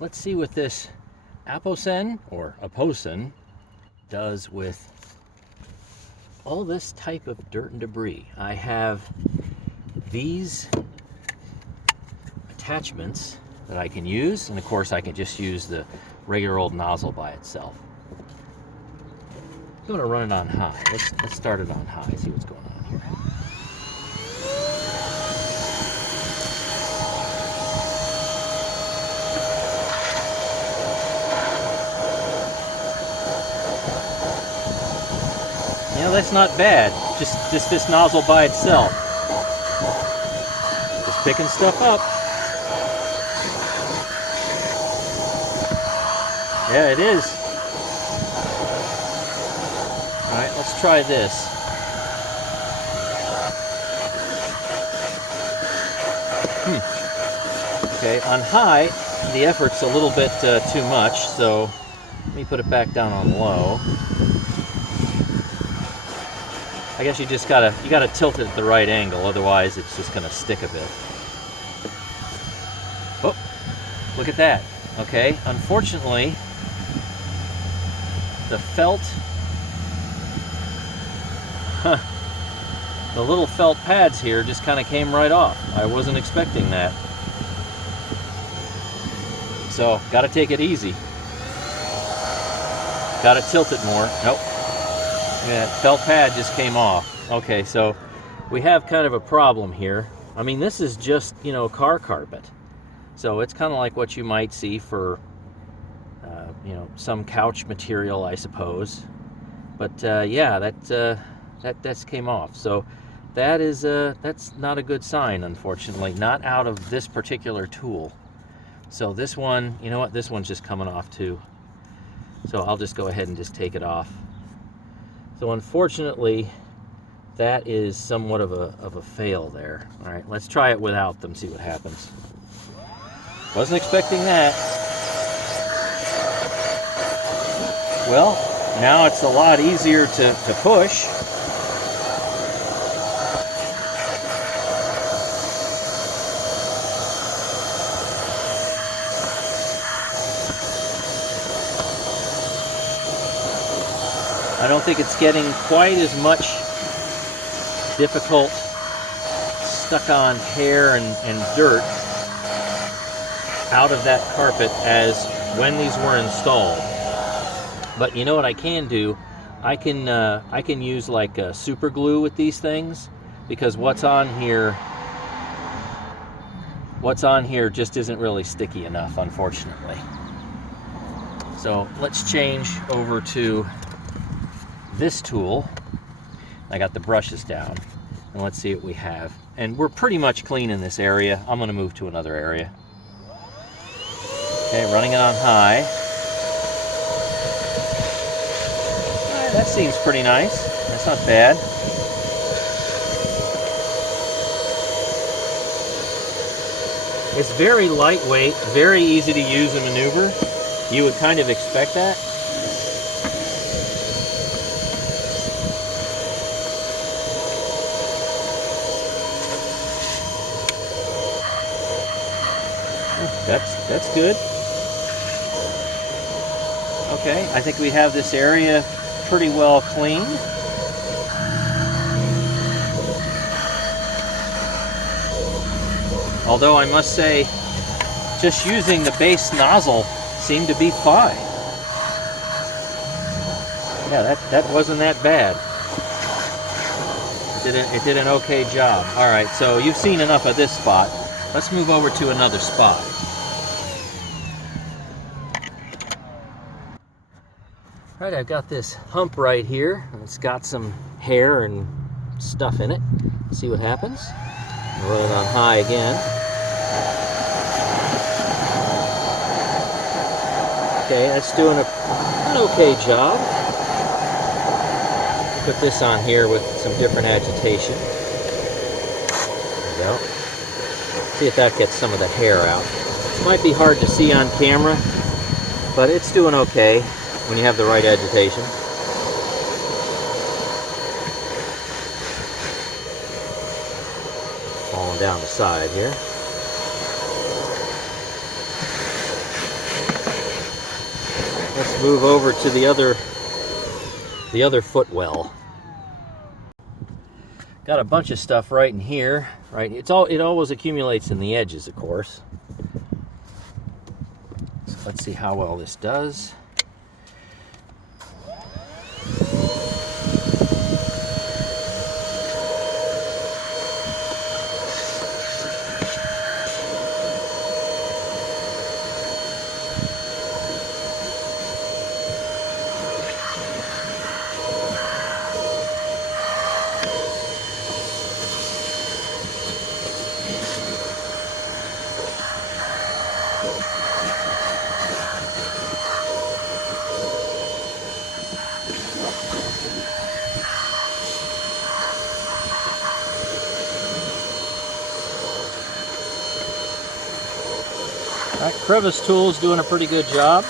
let's see what this APOSEN or APOSEN does with all this type of dirt and debris. I have these attachments that I can use, and of course I can just use the regular old nozzle by itself. I'm going to run it on high. Let's start it on high, see what's going on here. Yeah, that's not bad. Just this nozzle by itself. Just picking stuff up. Yeah, it is. All right, let's try this. Okay, on high, the effort's a little bit too much, so let me put it back down on low. I guess you gotta tilt it at the right angle, otherwise it's just gonna stick a bit. Oh, look at that. Okay, unfortunately, the felt, the little felt pads here just kind of came right off. I wasn't expecting that. So, gotta take it easy. Gotta tilt it more. Nope. Yeah, felt pad just came off. Okay, so we have kind of a problem here. I mean, this is just, car carpet. So it's kind of like what you might see for, some couch material, I suppose. But yeah, that came off. So that's not a good sign, unfortunately. Not out of this particular tool. So this one, you know what? This one's just coming off too. So I'll just go ahead and just take it off. So unfortunately, that is somewhat of a fail there. All right, let's try it without them, see what happens. Wasn't expecting that. Well, now it's a lot easier to push. I don't think it's getting quite as much difficult stuck on hair and dirt out of that carpet as when these were installed. But you know what I can do? I can use like super glue with these things, because what's on here just isn't really sticky enough, unfortunately. So let's change over to this tool. I got the brushes down, and let's see what we have. And we're pretty much clean in this area. I'm going to move to another area. Okay, running it on high. All right, that seems pretty nice. That's not bad. It's very lightweight, very easy to use and maneuver. You would kind of expect that. That's good. Okay, I think we have this area pretty well cleaned. Although I must say, just using the base nozzle seemed to be fine. Yeah, that wasn't that bad. It did an okay job. All right, so you've seen enough of this spot. Let's move over to another spot. All right, I've got this hump right here. It's got some hair and stuff in it. Let's see what happens. I'll run it on high again. Okay, that's doing an okay job. Put this on here with some different agitation. There we go. See if that gets some of the hair out. It might be hard to see on camera, but it's doing okay when you have the right agitation. Falling down the side here. move over to the other footwell. Got a bunch of stuff right in here, right? It always accumulates in the edges, of course. So let's see how well this does. All right, crevice tool's doing a pretty good job.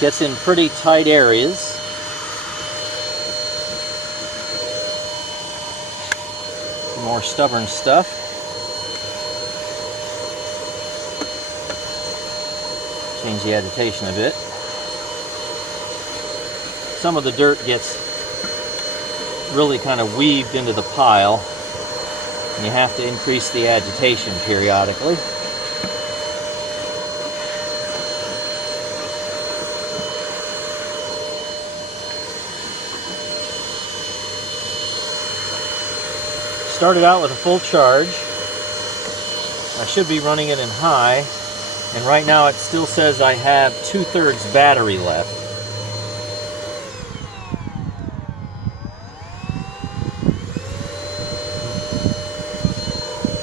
Gets in pretty tight areas. Some more stubborn stuff. Change the agitation a bit. Some of the dirt gets really kind of weaved into the pile, and you have to increase the agitation periodically. Started out with a full charge. I should be running it in high, and right now it still says I have 2/3 battery left.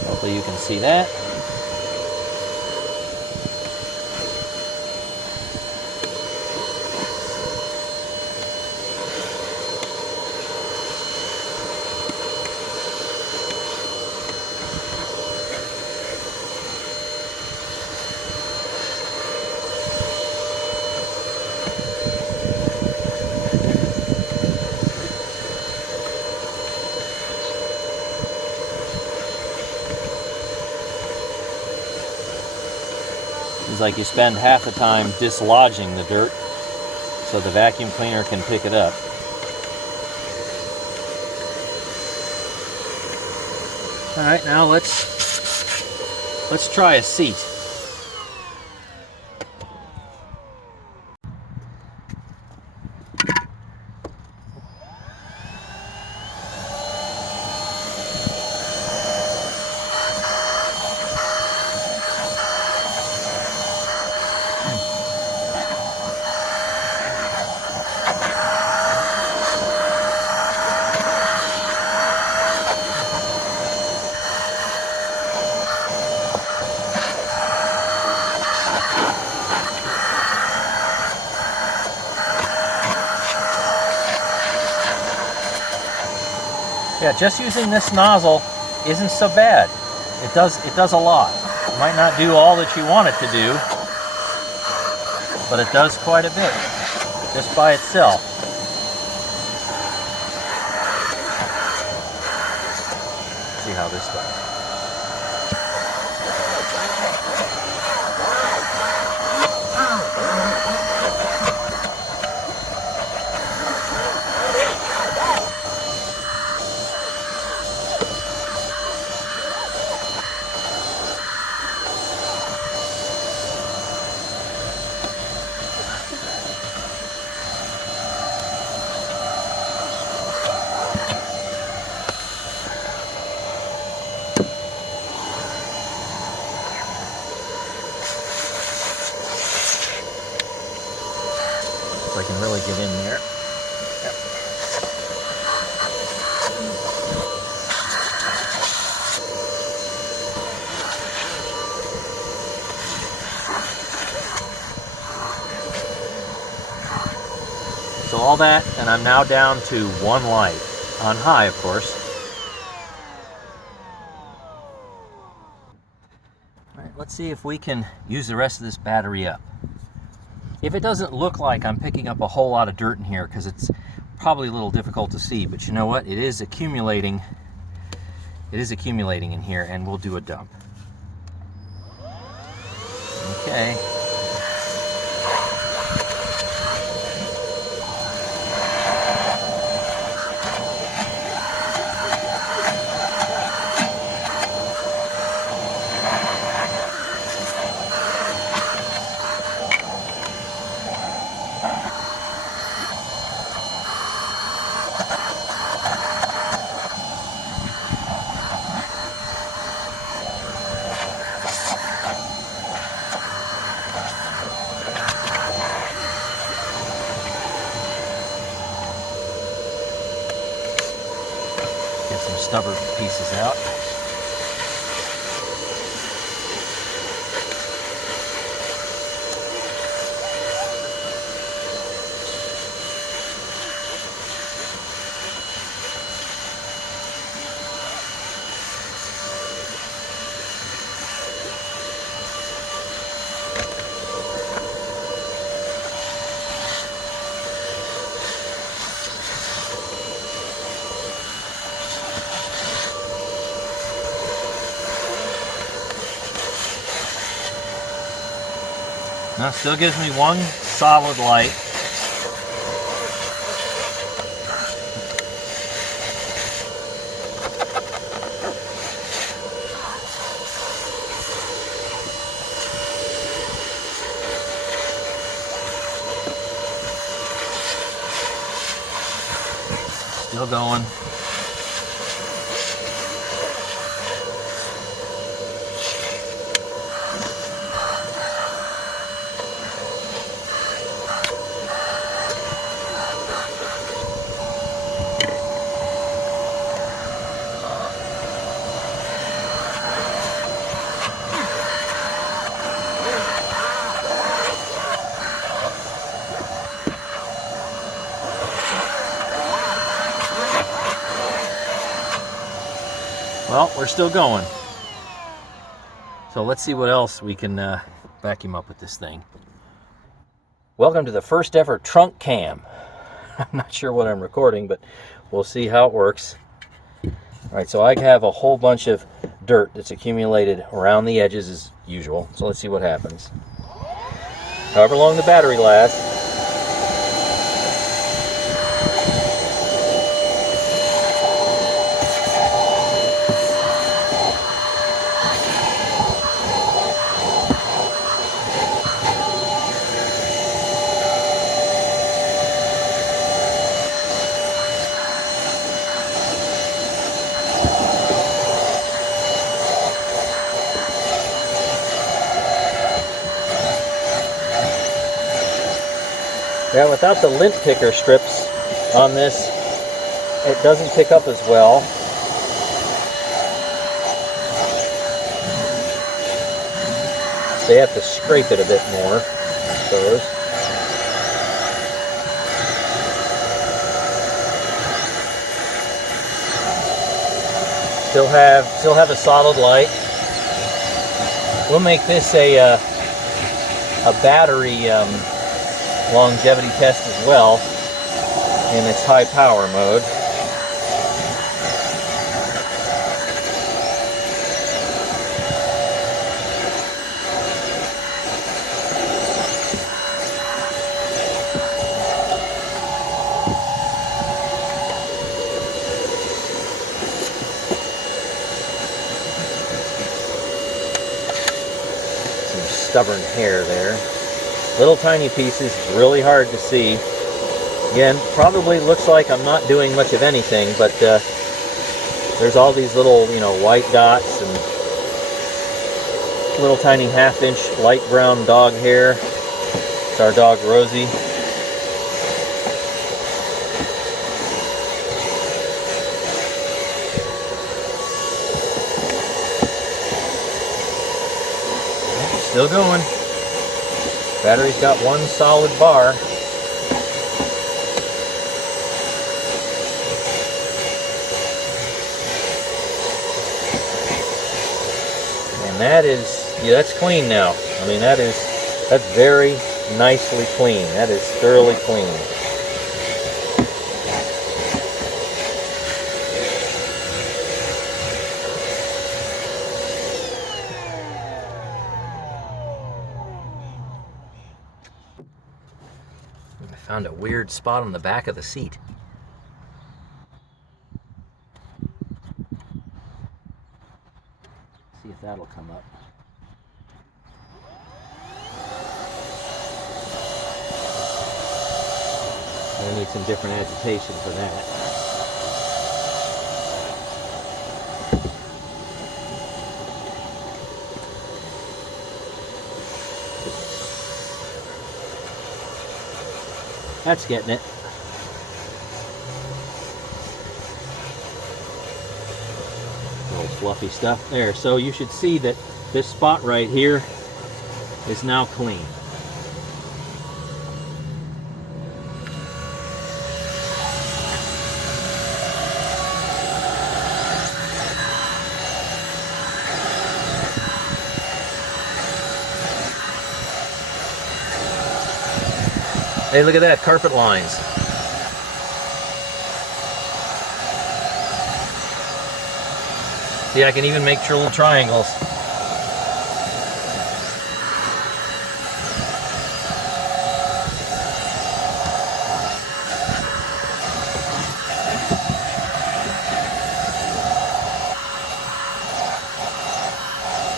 Hopefully you can see that. It's like you spend half the time dislodging the dirt so the vacuum cleaner can pick it up. All right, now let's try a seat. Yeah, just using this nozzle isn't so bad. It does a lot. It might not do all that you want it to do, but it does quite a bit just by itself. Let's see how this does. I can really get in there. Yep. So all that, and I'm now down to one light, on high, of course. All right, let's see if we can use the rest of this battery up. If it doesn't look like I'm picking up a whole lot of dirt in here, because it's probably a little difficult to see, but you know what? It is accumulating. It is accumulating in here, and we'll do a dump. Okay. Get some stubborn pieces out. Now, still gives me one solid light. Still going. Well, we're still going. So let's see what else we can vacuum up with this thing. Welcome to the first ever trunk cam. I'm not sure what I'm recording, but we'll see how it works. All right, so I have a whole bunch of dirt that's accumulated around the edges as usual. So let's see what happens. However long the battery lasts. Yeah, without the lint picker strips on this, it doesn't pick up as well. So you have to scrape it a bit more, I suppose. Still have a solid light. We'll make this a battery longevity test as well in its high power mode. Some stubborn hair there. Little tiny pieces, really hard to see. Again, probably looks like I'm not doing much of anything, but there's all these little, white dots and little tiny half-inch light brown dog hair. It's our dog Rosie. Still going. Battery's got one solid bar. And that's clean now. I mean, that's very nicely clean. That is thoroughly clean. Found a weird spot on the back of the seat. See if that'll come up. I need some different agitation for that. That's getting it. Little fluffy stuff there. So you should see that this spot right here is now clean. Hey, look at that, carpet lines. See, I can even make little triangles.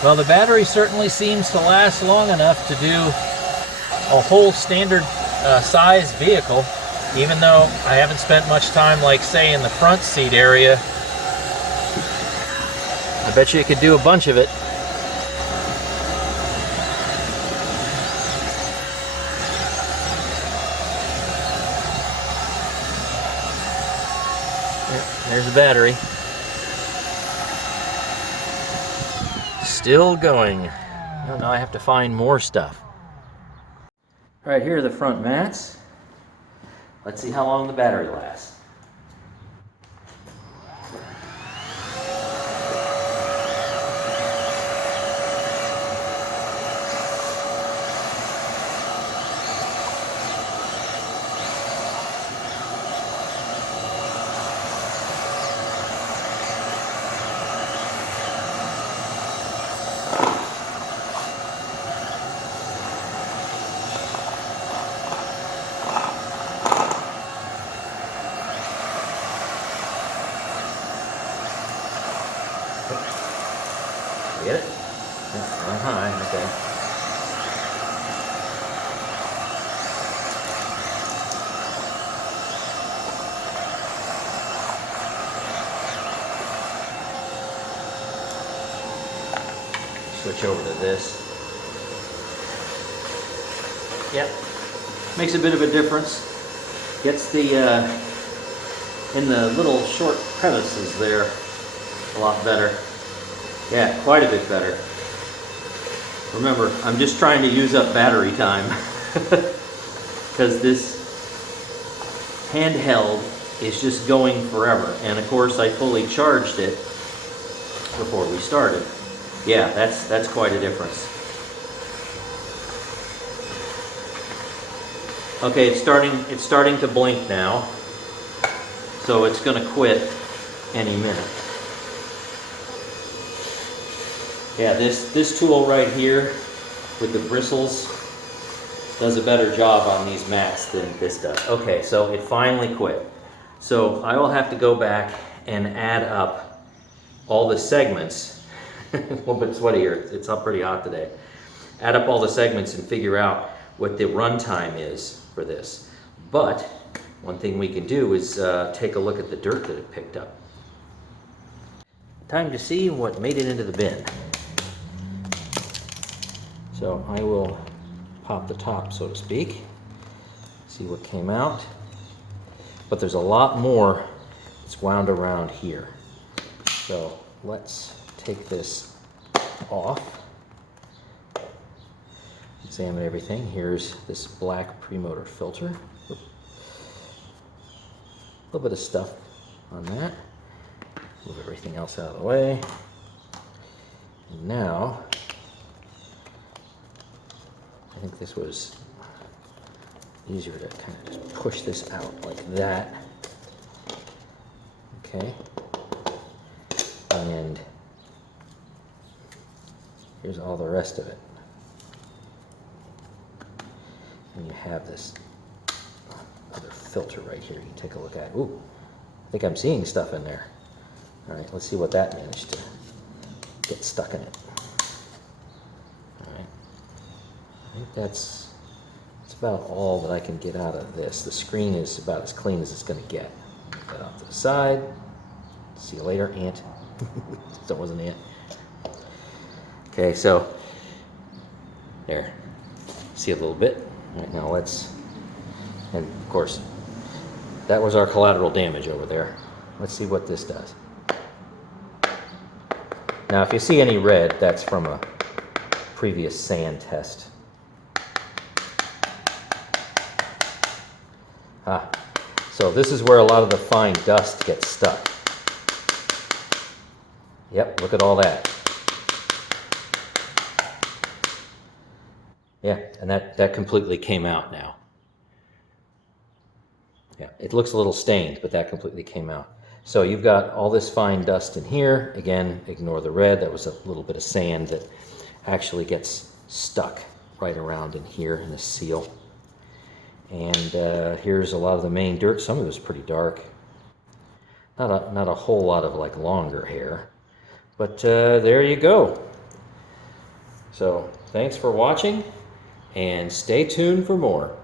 Well, the battery certainly seems to last long enough to do a whole standard size vehicle, even though I haven't spent much time, like say in the front seat area. I bet you could do a bunch of it. There's the battery. Still going. Well, now I have to find more stuff. All right, here are the front mats. Let's see how long the battery lasts. Get it? Yeah, high, okay. Switch over to this. Yep, makes a bit of a difference. Gets the, in the little short crevices there, a lot better. Yeah, quite a bit better. Remember, I'm just trying to use up battery time because this handheld is just going forever. And of course, I fully charged it before we started. Yeah, that's quite a difference. Okay, it's starting to blink now, so it's going to quit any minute. Yeah, this tool right here with the bristles does a better job on these mats than this does. Okay, so it finally quit. So I will have to go back and add up all the segments. A little bit sweaty here, it's up pretty hot today. Add up all the segments and figure out what the runtime is for this. But one thing we can do is take a look at the dirt that it picked up. Time to see what made it into the bin. So I will pop the top, so to speak, see what came out. But there's a lot more that's wound around here. So let's take this off, examine everything. Here's this black premotor filter. A little bit of stuff on that. Move everything else out of the way. And now, I think this was easier to kind of just push this out like that. Okay. And here's all the rest of it. And you have this other filter right here you can take a look at. Ooh, I think I'm seeing stuff in there. All right, let's see what that managed to get stuck in it. All right, I think that's about all that I can get out of this. The screen is about as clean as it's going to get. Put that off to the side. See you later, ant. That wasn't an ant. Okay, so there. See a little bit. All right, now let's, and of course, that was our collateral damage over there. Let's see what this does. Now, if you see any red, that's from a previous sand test. So this is where a lot of the fine dust gets stuck. Yep, look at all that. Yeah, and that completely came out now. Yeah, it looks a little stained, but that completely came out. So you've got all this fine dust in here. Again, ignore the red. That was a little bit of sand that actually gets stuck right around in here in the seal. And here's a lot of the main dirt. Some of it is pretty dark. Not a whole lot of like longer hair. But there you go. So thanks for watching, and stay tuned for more.